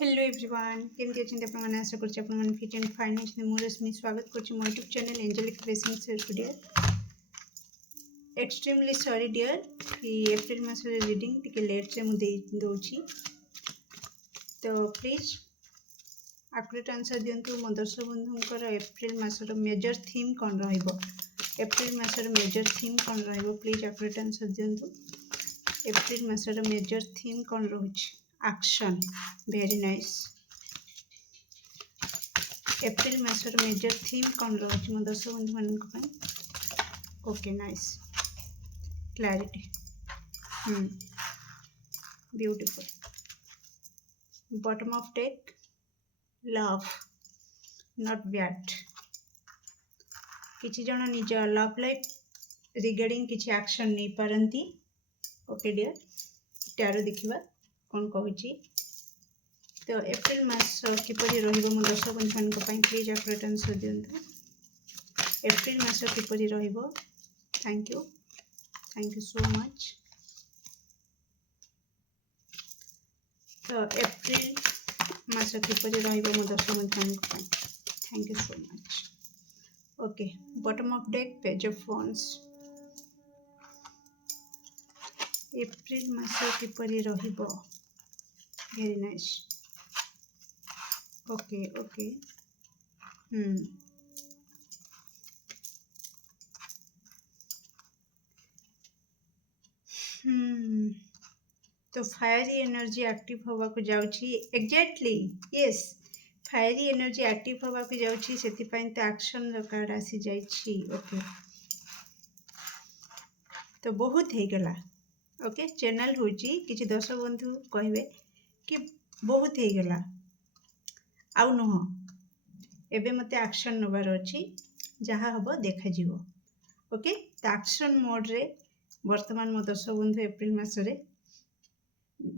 Hello everyone केमती अच्छे आपने आशा कर फिट एंड फाइन अच्छे मुझे रश्मि स्वागत कर YouTube channel angelic racing dear extremely sorry dear कि एप्रिल मास रीडिंग टी लेट से मुझे दूसरी तो प्लीज आकुरेट आंसर दिंतु मो दर्शक बंधुंकर एप्रिल मासर मेजर थीम कौन एप्रिल मासर मेजर थीम कौन प्लीज आकुरेट आंसर दिंतु एप्रिल मासर मेजर थीम कौन रोचे एक्शन वेरी नाइस एप्रिल मासर मेजर थीम कौन रोचे मो दर्शक बंधु मान okay nice clarity beautiful bottom of deck love not bad किसी जन निज लव लाइफ रिगार्डिंग किसी एक्शन नहीं पारंती ओके डियर टैरो देखिबा कौन कहूँ तो एप्रिल मास किपरि रहिबो मो दर्शक बंधु प्लीज आकुरेट आंसर दियंतु एप्रिल मास किपरि रहिबो थैंक यू सो मच तो एप्रिल मास किपरि रहिबो मो दर्शक बंधु thank you so much okay bottom of deck page of wands April मास किपरि रहिबो वेरी नाइस ओके ओके तो फायरी एनर्जी एक्टिव होगा को जाउची exactly yes fiery energy active होगा को जाउची सेति पई तो एक्शन रो कार्ड आसी जाइछि ओके तो बहुत हे गला ओके चैनल होची किछि दर्शक बंधु कहबे कि बहुत हे गला आउ नुह एबे मते एक्शन नबार अछि जहाँ हबो देखा जीवो ओके तो एक्शन मोड रे वर्तमान मो दर्शक बंधु एप्रिल मासरे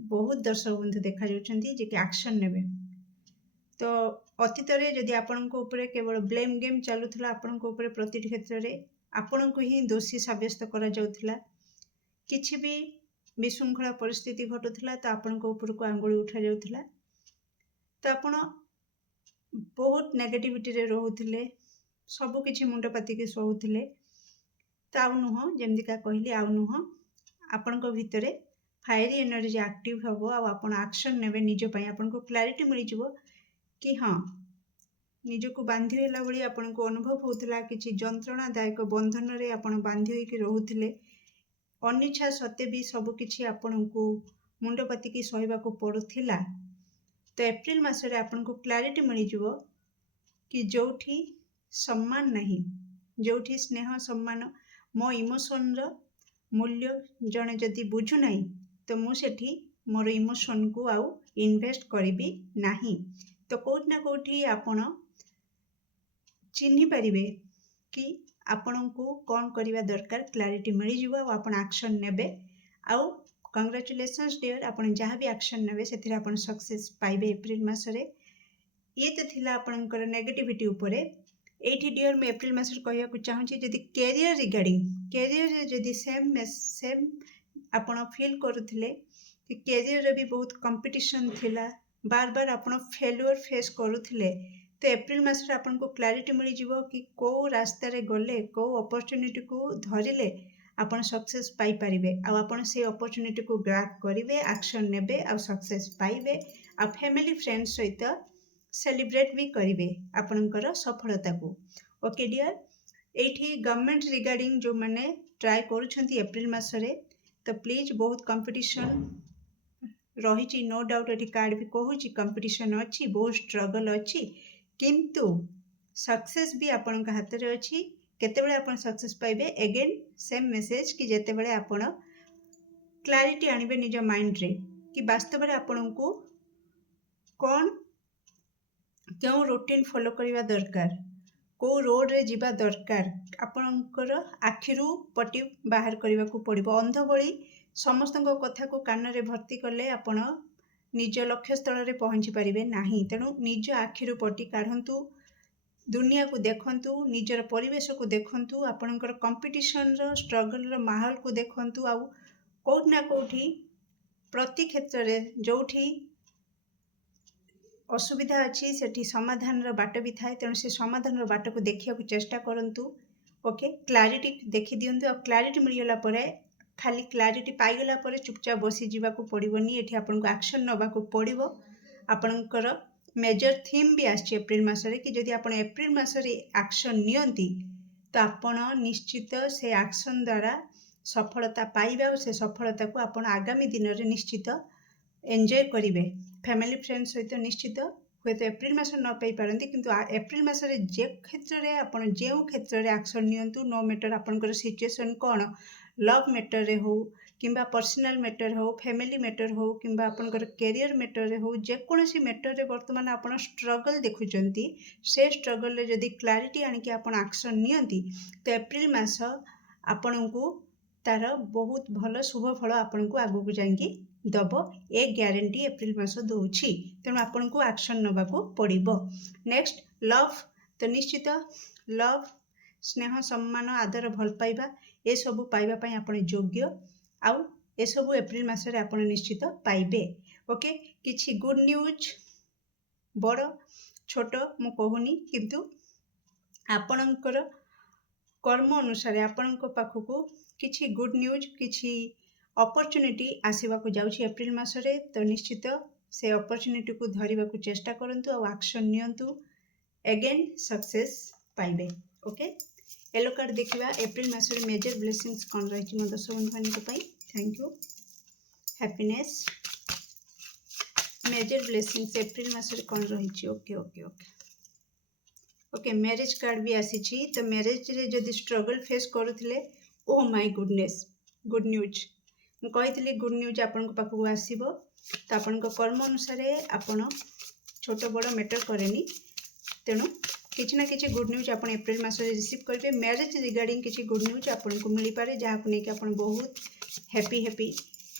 बहुत दर्शक बंधु देखा जाउछंती जे कि एक्शन नेबे तो अतीत रे जदि आपनको ऊपर केवल ब्लेम गेम चलुथला आपनको ऊपर प्रति क्षेत्र रे आपनको ही दोषी साब्यस्त करा जाउथला किछि भी विशृंखला परिस्थिति घटुथला तो आपनको ऊपर को आंगुली उठा जाउथला तो आपण बहुत नेगेटिविटी रे रहउथिले सब किछि मुंड पाती के सोउथिले तो आउ नुह जेमती का कहली आउ नुह आपनको भितरे फायरी एनर्जी एक्टिव हबो आ आपण एक्शन नेबे निज पई आपनको क्लैरिटी मिली जिवो कि हाँ निजको बांधी होला बळी आपनको अनुभव होउथला किछि जंत्रणादायक बंधन रे आपण बांधी होई के रहउथिले अनिच्छा सत्य भी सब किछि आपनको मुंड पाती के सहिबा को पड़ुथिला तो एप्रिल मासरे आपनको क्लैरिटी मिली जिवो कि जोठी सम्मान नहीं जोठी स्नेह सम्मान मो इमोशन रो मूल्य जने जदि बुझु नहीं तो मु सेठी मोर इमोशन को आउ इन्वेस्ट करिबी नहीं तो कोठ ना कोठी आपण चिन्हि परिबे कि आपनको कौन करवा दरकार क्लैरिटी मिली जिवो आ आपण एक्शन नेबे आउ कंग्रेचुलेशंस डियर आपण जहाँ भी एक्शन नेबे सेथिरे आपण सक्सेस पाइबे एप्रिल मासरे ये तो थिला आपणकर नेगेटिविटी उपरे एठी डियर मैं एप्रिल मासरे कहया को चाहूची जदि कैरियर रिगार्डिंग कैरियर जदि सेम आपण फील करूथिले कि कैरियर रे भी बहुत कंपटीशन थिला बार बार आपण फेल्युअर फेस करूथिले तो एप्रिल मासरे आपन को क्लैरिटी मिली जिवो कि को रास्ता रे गले को अपॉर्चुनिटी को धरिले आपण सक्सेस पाई परिबे आ आपण से अपॉर्चुनिटी को ग्रैब करिवे एक्शन नेबे आ सक्सेस पाइबे आ फैमिली फ्रेंड्स सहित सेलिब्रेट भी करिवे आपनकर सफलता को ओके डियर एठी गवर्नमेंट रिगार्डिंग जो माने ट्राई करूछंती एप्रिल मासरे तो प्लीज बहुत कंपटीशन रही नो डाउट एटी कार्ड भी कहूँ कंपटीशन अच्छी बहुत स्ट्रगल अच्छी किंतु सक्सेस भी आपण हाथ में अच्छी केतेबेले आपण सक्सेस पाइबे अगेन सेम मेसेज कि जेतेबेले आपण क्लैरिटी आनिबे निज माइंड रे कि वास्तव में आपण को कौन क्यों रूटीन फॉलो करवा दरकार को रोड रे जीवा दरकार आपणकर आखिरु पटी बाहर करने को पड़ो अंध भली समस्त कथा को कान रे भर्ती कले आपण निज लक्ष्य स्थल रे पहुँची पारिबे नाही तेणु निज आखिरु पटी काढंतु दुनिया को देखंतु निजर परिवेश को देखंतु आपणकर कंपटीशन रो स्ट्रगल रो माहौल को देखंतु आ कोठ ना कोठी प्रति क्षेत्र रे जोठी असुविधा अच्छी सेठी समाधान बाट भी थाए तेणु से समाधान बाट को देखा चेष्टा करूँ। ओके क्लारिटी देखी दिंतु आ क्लारिटी मिलगला खाली क्लारिटी पाईगला चुपचाप बसी जावाक पड़ोनी ये आपन को एक्शन नवाक पड़ो। आपणकर मेजर थीम भी आछि एप्रिल मासरे कि जदि आपण एप्रिल मासरे एक्शन नियंती तो आपण निश्चित से एक्शन द्वारा सफलता पाइबा और से सफलता को आपण आगामी दिन में निश्चित एंजॉय करेंगे। फैमिली फ्रेंड सहित निश्चित हुए तो एप्रिल मास न पाई पारती किंतु एप्रिल मासरे जे क्षेत्र में आपण जो क्षेत्र में एक्शन नियंतु नो मैटर आपणकर सिचुएशन कौन लव मैटर रे हो किंबा पर्सनल मैटर हो फैमिली मैटर हो किंबा आपणकर कैरियर मैटर रे हो जेकोसी मैटर रे वर्तमान आपण स्ट्रगल देखुचंती से स्ट्रगल रे जदि क्लारिटी आनिकी आपण एक्शन नियंती तो एप्रिल मास आपण को तार बहुत भल शुभ फल आपण को आगू जाइकी दब ए ग्यारंटी एप्रिल मास दौची तेणु आपण को एक्शन नवाक पड़ो। नेक्स्ट लव तो निश्चित लव स्नेह सम्मान आदर भल पाइबा ए सबू पाइबा आपण योग्य आउ ए सबू एप्रिल मासरे आपण निश्चित पाइबे। ओके किछि गुड न्यूज बड़ छोट मु कहूनी किंतु आपणकर कर्म अनुसार आपण पाखक किछि गुड न्यूज किछि अपॉर्चुनिटी आसवाक जाउछि एप्रिल मासरे तो निश्चित से अपॉर्चुनिटी को धरिबा को चेष्टा करंतु और एक्शन नियंतु अगेन सक्सेस पाइबे। ओके येलो कार्ड देखिबा एप्रिल मासरे मेजर ब्लेसिंग्स कौन रही मो दर्शक बंधु मानक पई। Thank you happiness major blessings April मासरे कौन रही। Okay okay okay okay marriage card भी आसी तो मैरिज रे जदि स्ट्रगल फेस करुथिले oh my goodness good news मुझे गुड न्यूज आपण पाखक आसो तो आपण कर्म अनुसार आपण छोट बड़ मैटर करेनी तेणु किसी ना किसी गुड न्यूज आप एप्रिल मास रिसीव करेंगे। मैरिज रिगार्डिंग किसी गुड न्यूज आपन को मिल पारे जहाँ को लेकिन आप बहुत हैप्पी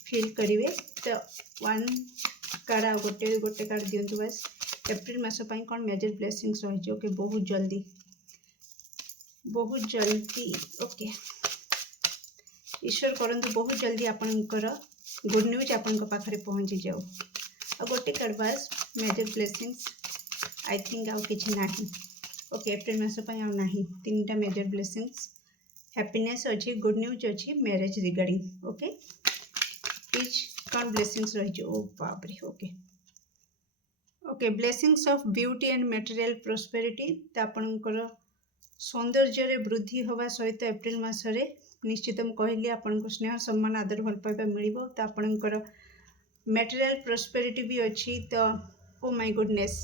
फील करेंगे। तो वन कार्ड आ गोटे गोटे कार्ड दिंतु बस एप्रिल मास कौन मेजर ब्लेसिंग्स रही। ओके बहुत जल्दी ओके ईश्वर करंतु बहुत जल्दी आपणकर गुड न्यूज आपण पाखे पहुँची जाऊ। आ गोटे कार्ड बस मेजर ब्लेसिंग्स आई थिंक आउ किछि नाही। ओके एप्रिल मास आउ नाही तीन टा मेजर ब्लेसिंग्स हैप्पीनेस अच्छी गुड न्यूज अच्छी मैरिज रिगार्डिंग। ओके प्लीज कौन ब्लेसिंग्स रही। ओ बाप रे okay okay blessings of beauty and material prosperity तो आपणकर सौंदर्य रे वृद्धि हवा सहित एप्रिल मासरे निश्चित मुझे कहली आपण को स्नेह सम्मान आदर भल पाइबा मिल तो आपणकर मटेरियल प्रोस्पेरिटी भी अच्छी। तो ओ my goodness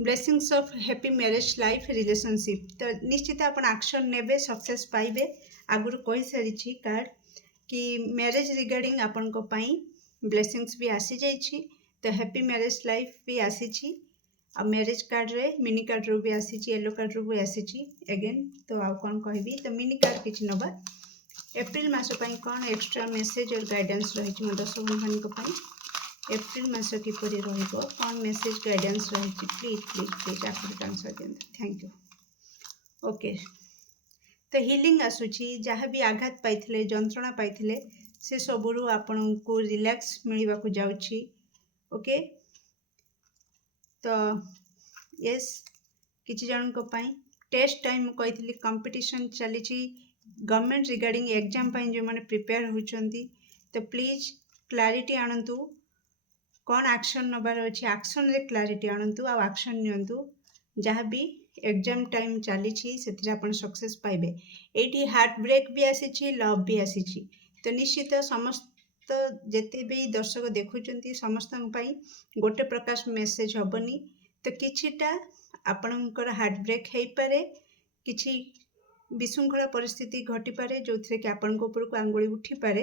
blessings of happy marriage life relationship तो निश्चित आप एक्शन नेबे सक्सेस पाइबे। आगुरी कही सारी कार्ड कि मैरिज रिगार्डिंग आपण को पाई ब्लेसिंग्स भी आसी जाइए। तो हैप्पी मैरिज लाइफ भी आसी आ मैरिज कार्ड रे मिनी कार्ड रू भी आसी येलो कार्ड रू भी आसी अगेन। तो आउ कौन कहबी तो मिनी कार्ड किछि नबा एप्रिल मास कौन एक्स्ट्रा मेसेज और गाइडेंस रही मो दर्शक बंधु एप्रिल मास किपर कौन मेसेज गाइडेंस रही प्लीज प्लीज प्लीज आप आंसर दिखाते। Thank you. ओके तो हिलिंग आसूची जहाँ भी आघात पाई जंत्रणा पाई से सबू आपण को रिलैक्स मिलवा को जाउची। ओके तो यस किछि जन को पाई टेस्ट टाइम कही कंपटीशन चली गवर्नमेंट रिगार्डिंग एग्जाम जो मैंने प्रिपेयर होती तो प्लीज क्लारिटी आणतु कौन एक्शन नबार अच्छी एक्शन रे क्लारिटी आणतु आ एक्शन नियंतु जहाँ भी एग्जाम टाइम चली से आप सक्सेस पाइबे। ये हार्ट ब्रेक भी आसी लव भी आसी तो निश्चित समस्त जिते भी दर्शक देखुं समस्त गोटे प्रकार मेसेज हेनी तो किछिटा आपणकर हार्ट ब्रेक हो पारे किछि विशृंखला परिस्थिति घटी पारे जो थे कि आपण उपरको आंगुली उठी पारे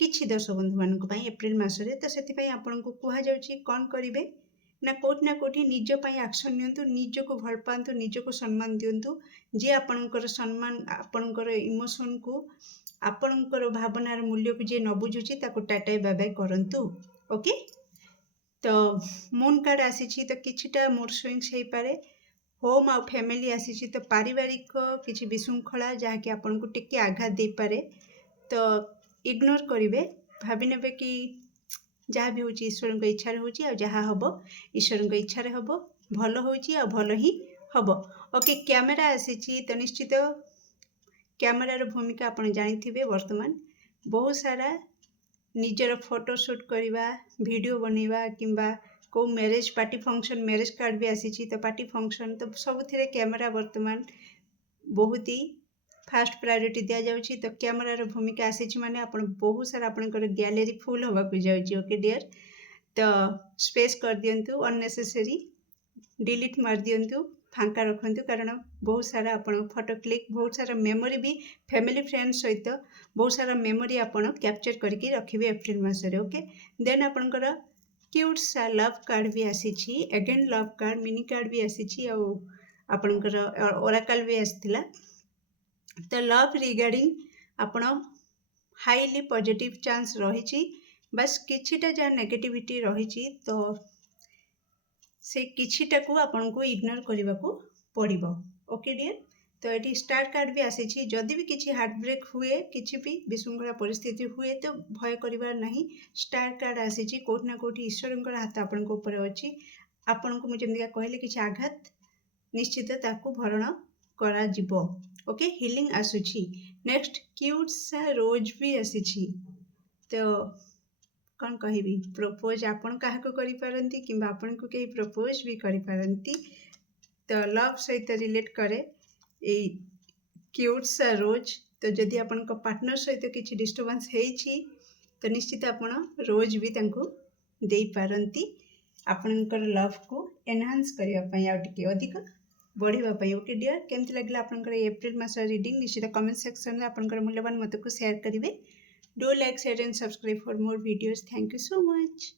किछि दर्शक बंधु मानक एप्रिल मासरे। तो से आपन को कह जाउछि कौन करेंगे ना कोठी निजपाई एक्शन नियंतु निज को भल पातु निज को सम्मान दिंतु जी आपणकर सम्मान आपणकर इमोशन को आपणकर भावनार मूल्य को जी न बुझुछि ताको टाटा बाय बाय करंतु। ओके तो मून कार्ड आसी तो किछिटा मूड स्विंग्स हो पारे होम आ फैमिली आसी तो पारिवारिक किसी विशृंखला जहाँकि आपन को टिके आघात दे पारे तो इग्नोर करेंगे भाभी ने कि जहाँ भी होची ईश्वर इच्छा होची आ जहाँ हबो ईश्वर इच्छा हबो भल होची आ भल ही हबो। ओके कैमरा आसीची तो निश्चित कैमरार भूमिका आपण जानिथिबे वर्तमान बहुत सारा निजर फोटो शूट करवा वीडियो बनैबा किंबा को marriage party function marriage card भी आसीची तो पार्टी फंक्शन तो सबुथिरे कैमरा वर्तमान बहुत ही फास्ट प्रायोरिटी दिया जाउची तो कैमरार भूमिका आसीची माने आपण बहुत सारा आपनकर गैलरी फुल होबा को जाउची। ओके डियर तो स्पेस कर दियंतु अननेसेसरी डिलीट मार दियंतु फांका रखंतु कारण बहुत सारा आपण फोटो क्लिक बहुत सारा मेमोरी भी फैमिली फ्रेंड्स सहित बहुत सारा मेमोरी आपण कैप्चर करके रखिबे एप्रिल मासरे। ओके देन आपनकर क्यूट सा लव कार्ड भी आसीची again love card mini card भी आसीची आ आपनकर ओराकल भी आसीथिला तो लव रिगार्डिंग आपण हाईली पॉजिटिव चांस रही बस किछिटा जहाँ नेगेटिविटी रही तो से किछिटा को आपण को इग्नोर करने को पड़ो। ओके डियर तो ये स्टार कार्ड भी आसी जदि भी किसी हार्ट ब्रेक हुए किसी भी विशृंखला परिस्थिति हुए तो भय करिवार नहीं स्टार कार्ड आसी कोठी ना कोठी ईश्वर हाथ आपण ऊपर अच्छी आपण को मुझे कहले किसी आघात निश्चित ताकू भरण करा जिवो। ओके हिलिंग आसुची नेक्स्ट क्यूट सा रोज भी आसी तो कौन कहबी प्रपोज आपण क्या करि पारंती किंबा आपण को कहीं प्रपोज भी करि पारंती तो लव सहित रिलेट करे ए क्यूट सा रोज तो जदि आपण को पार्टनर सहित किसी डिस्टर्बेंस होईची तो निश्चित आपण रोज भी तांको दे पारंती आपणकर लव को एनहांस करबा पई आ टिके अधिक बढ़िबा पई। ओके डियर केमति लागला आपणकर एप्रिल मास रीडिंग निश्चित कमेंट सेक्शन में आपणकर मूल्यवान मत को शेयर करिवे। Do like share and subscribe for more videos. Thank you so much.